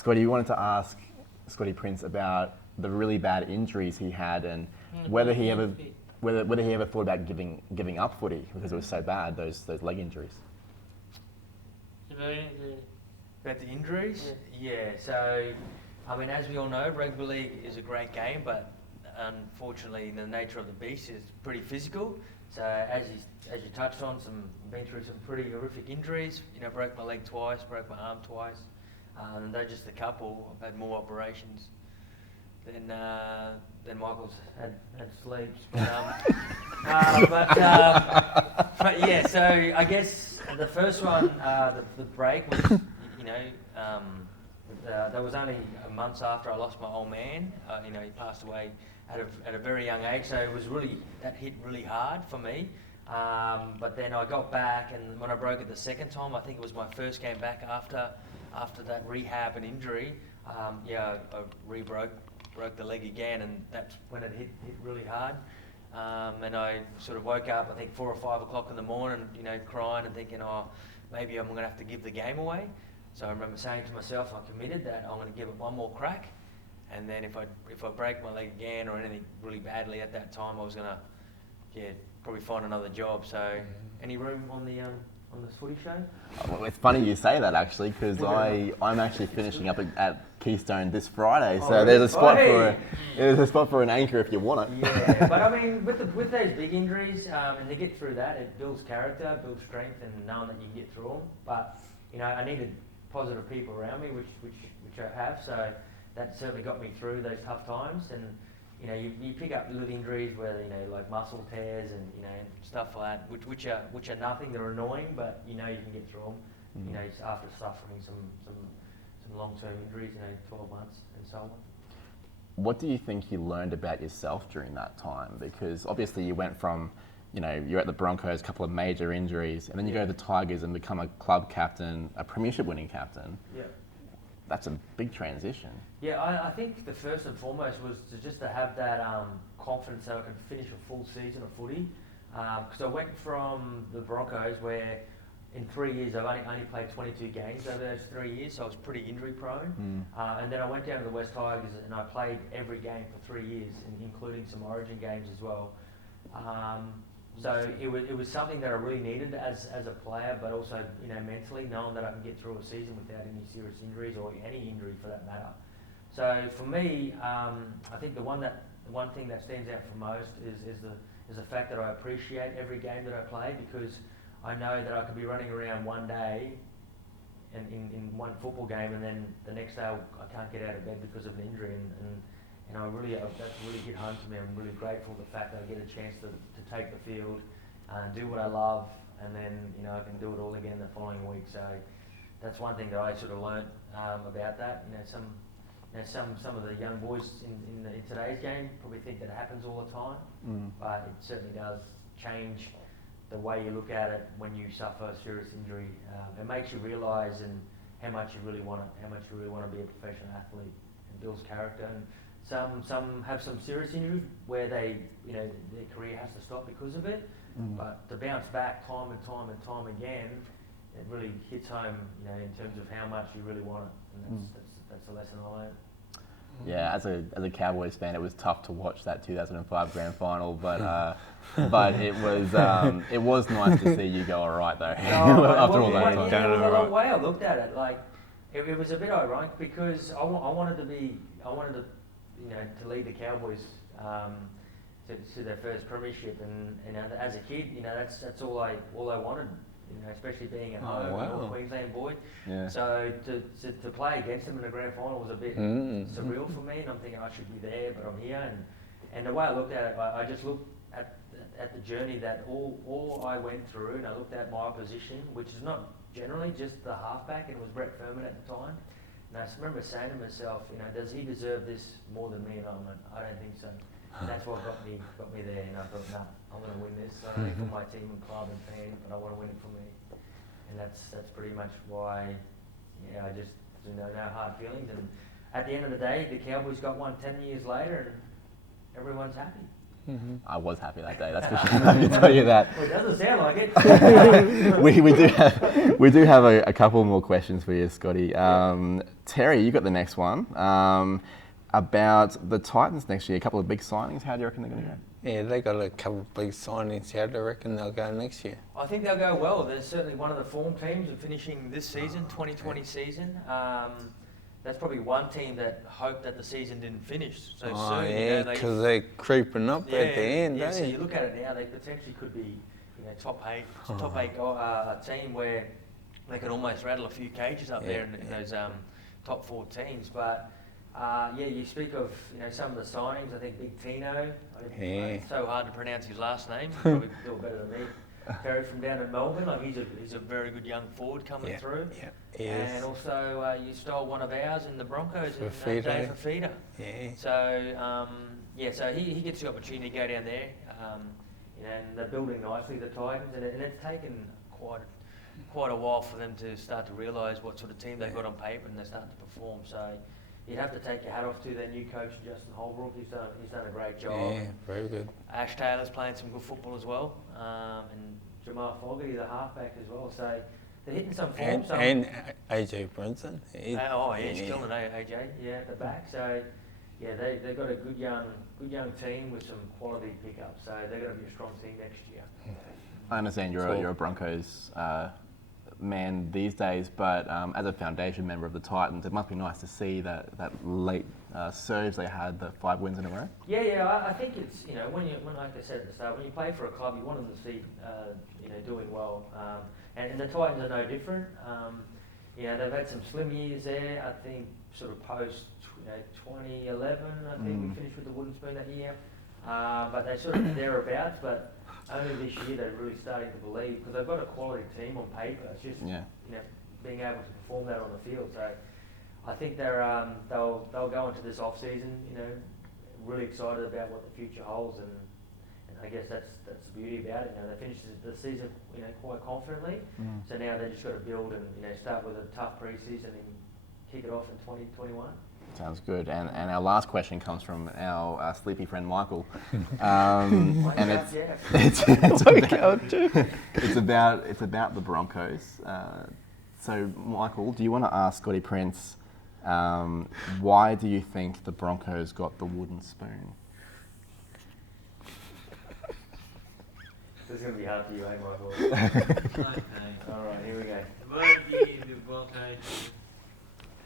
Scotty, we wanted to ask Scotty Prince about the really bad injuries he had and whether he ever thought about giving up footy because it was so bad, those leg injuries. About the injuries? Yeah, so, I mean, as we all know, rugby league is a great game, but unfortunately the nature of the beast is pretty physical. So as you touched on, been through some pretty horrific injuries. You know, broke my leg twice, broke my arm twice. And they're just a couple. I've had more operations than Michael's had sleeps. But yeah, so I guess the first one, the break was, that was only months after I lost my old man. He passed away at a very young age, so that hit really hard for me. But then I got back, and when I broke it the second time, I think it was my first game back after that rehab and injury. I broke the leg again, and that's when it hit really hard. And I sort of woke up, I think 4 or 5 o'clock in the morning, crying and thinking, maybe I'm going to have to give the game away. So I remember saying to myself, I committed that I'm going to give it one more crack, and then if I break my leg again or anything really badly at that time, I was going to, probably find another job. So, any room on the footy show? Well, it's funny you say that actually, because I'm actually finishing up at Keystone this Friday, so there's a spot for an anchor if you want it. Yeah, but I mean, with those big injuries, and to get through that, it builds character, builds strength, and knowing that you can get through them. But I needed positive people around me, which I have. So that certainly got me through those tough times. And you pick up little injuries where like muscle tears and stuff like that, which are nothing. They're annoying, but you can get through them. Mm-hmm. After suffering some long-term injuries, 12 months and so on. What do you think you learned about yourself during that time? Because obviously you went from, you're at the Broncos, a couple of major injuries, and then you go to the Tigers and become a club captain, a premiership winning captain. Yeah. That's a big transition. Yeah, I think the first and foremost was to have that confidence that I could finish a full season of footy. Because I went from the Broncos where in 3 years I've only played 22 games over those 3 years, so I was pretty injury prone. And then I went down to the West Tigers and I played every game for 3 years, including some Origin games as well. So it was something that I really needed as a player, but also mentally knowing that I can get through a season without any serious injuries or any injury for that matter. So for me, I think the one thing that stands out for most is the fact that I appreciate every game that I play, because I know that I could be running around one day and in one football game, and then the next day I can't get out of bed because of an injury, and that's really hit home to me. I'm really grateful for the fact that I get a chance to take the field and do what I love, and then I can do it all again the following week. So that's one thing that I sort of learnt about that. Some of the young boys in today's game probably think that it happens all the time, but it certainly does change the way you look at it when you suffer a serious injury. It makes you realise how much you really want to be a professional athlete. It builds character. And some have some serious injuries where their career has to stop because of it. But to bounce back time and time again, it really hits home, in terms of how much you really want it. And that's the lesson I learned. Yeah, as a Cowboys fan, it was tough to watch that 2005 grand final, but it was nice to see you go all right though. After all that time. The way I looked at it, like it was a bit ironic because I wanted to lead the Cowboys to their first premiership, and as a kid, that's all I wanted. Especially being at home, a Queensland boy. Yeah. So to play against them in the grand final was a bit surreal for me, and I'm thinking I should be there, but I'm here. And the way I looked at it, I just looked at the journey that all I went through, and I looked at my opposition, which is not generally just the halfback, and it was Brett Furman at the time. And I just remember saying to myself, does he deserve this more than me? And I'm like, I don't think so. And that's what got me there, and I thought, no, I'm going to win this. Not only for my team and club and fan, but I want to win it for me. And that's pretty much why, I just no hard feelings. And at the end of the day, the Cowboys got one 10 years later, and everyone's happy. I was happy that day. That's for sure. I can tell you that. Well, it doesn't sound like it. We do have a couple more questions for you, Scotty. Terry, you got the next one. About the Titans next year, a couple of big signings. How do you reckon they're going to go? Yeah, they got a couple of big signings. How do you reckon they'll go next year? I think they'll go well. They're certainly one of the form teams of finishing this season, 2020 season. That's probably one team that hoped that the season didn't finish so soon. Yeah, because they're creeping up at the end, yeah. eh? So you look at it now, they potentially could be, top eight team where they could almost rattle a few cages up there in those top 4 teams. But you speak of some of the signings. I think Big Tino. It's so hard to pronounce his last name. Probably do it better than me. Terry from down in Melbourne. Like he's a very good young forward coming through. Yeah, and also you stole one of ours in the Broncos, Jay Fafita. Yeah. So so he gets the opportunity to go down there. And they're building nicely, the Titans, and it's taken quite a while for them to start to realise what sort of team they've got on paper, and they start to perform. So you'd have to take your hat off to their new coach, Justin Holbrook. He's done a great job. Yeah, very good. Ash Taylor's playing some good football as well, and Jamal Fogarty, the halfback, as well. So they're hitting some form. And AJ Brinson. He's killing AJ. Yeah, at the back. So they've got a good young team with some quality pickups. So they're going to be a strong team next year. I understand you're a Broncos man these days, but as a foundation member of the Titans, it must be nice to see that late surge they had, the 5 wins in a row. Yeah. I think it's when like I said at the start, when you play for a club, you want them to see doing well, and the Titans are no different. They've had some slim years there. I think sort of post 2011, I think we finished with the wooden spoon that year, but they're sort of thereabouts. But only this year they're really starting to believe, because they've got a quality team on paper. It's just being able to perform that on the field. So I think they'll go into this off season really excited about what the future holds, and I guess that's the beauty about it. They finished the season quite confidently. So now they just got to build and start with a tough pre-season and kick it off in 2021. Sounds good. And our last question comes from our sleepy friend Michael, and it's about the Broncos. So Michael, do you want to ask Scotty Prince, why do you think the Broncos got the wooden spoon? This is going to be hard for you, Michael? Okay. All right, here we go. Why do you think the Broncos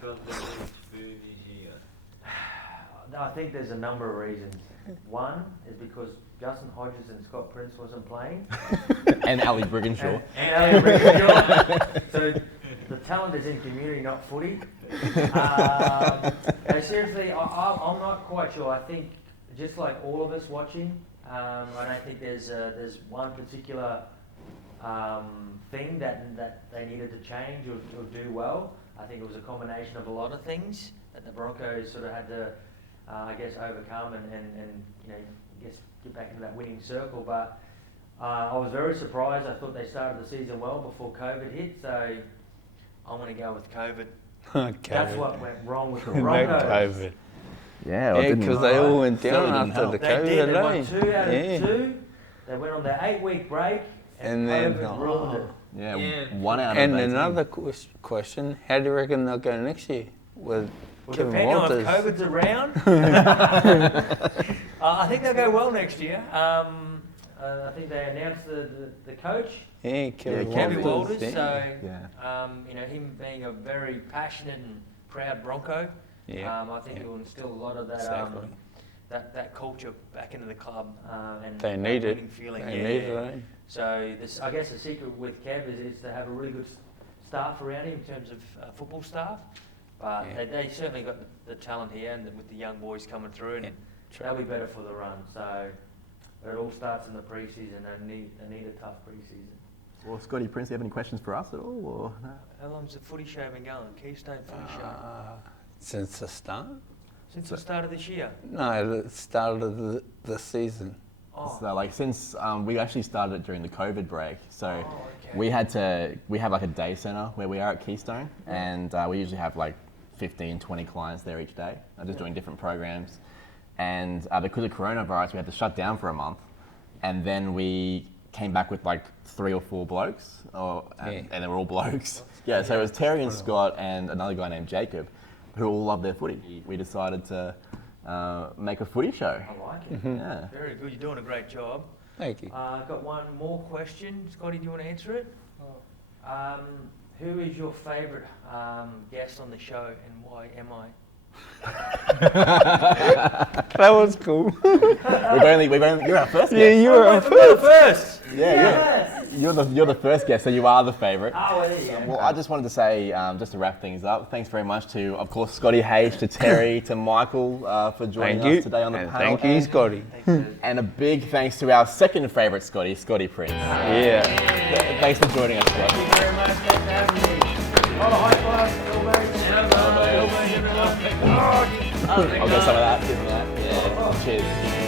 got the wooden spoon this year? I think there's a number of reasons. One is because Justin Hodges and Scott Prince wasn't playing. And Ali Brigginshaw. And Ali Brigginshaw. So the talent is in community, not footy. No, seriously, I'm not quite sure. I think, just like all of us watching, I don't think there's one particular thing that they needed to change or do well. I think it was a combination of a lot of things that the Broncos sort of had to, overcome and get back into that winning circle. But I was very surprised. I thought they started the season well before COVID hit, so I'm going to go with COVID. That's what went wrong with the Broncos. COVID. Yeah, because they all went down Certainly after the They COVID. did. They won 2 out of Yeah. 2. They went on their 8-week break, and And then- COVID ruined it. Yeah, 1 out of And 18. another question, how do you reckon they'll go next year with Well, Kevin depending on Walters? if COVID's around, I think they'll go well next year. I think they announced the coach, Yeah, Kevin Kevin Walters. Walters. yeah. So him being a very passionate and proud Bronco. Yeah. I think it will instill a lot of that Exactly. that culture back into the club, and They that need it. winning feeling. They Yeah, need yeah. it. So I guess the secret with Kev is to have a really good staff around him in terms of football staff. But Yeah. they certainly got the talent here, and with the young boys coming through, and they'll be better for the run. So it all starts in the pre-season. They need a tough pre-season. Well, Scotty Prince, do you have any questions for us at all? Or no? How long's the footy show been going? Keystone Footy Show? Since the start? Since the start of this year? No, the start of the season. Oh, So since we actually started it during the COVID break, so okay. we have like a day centre where we are at Keystone, and we usually have like 15, 20 clients there each day, just doing different programs. and because of coronavirus, we had to shut down for a month, and then we came back with like 3 or 4 blokes, and they were all blokes. Yeah, so it was Terry and Scott and another guy named Jacob, who all love their footy. We decided to make a footy show. I like it. Yeah. Very good. You're doing a great job. Thank you. Got one more question. Scotty, do you want to answer it? Who is your favourite guest on the show and why am I? That was cool. You're our first guest. Yeah, you were Wait, we're first. Yeah, you're the first guest, so you are the favourite. Oh, well, there you go. Well, I just wanted to say, just to wrap things up, thanks very much to, of course, Scotty Hayes, to Terry, to Michael for joining Thank you. us today on the And panel. thank you, Scotty. And a big thanks to our second favourite Scotty, Scotty Prince. Yeah. Thanks for joining us, Scotty. Thank you very much. Thanks for having me. Oh, high five. I'll get some of that. Give them that. Yeah. Cheers.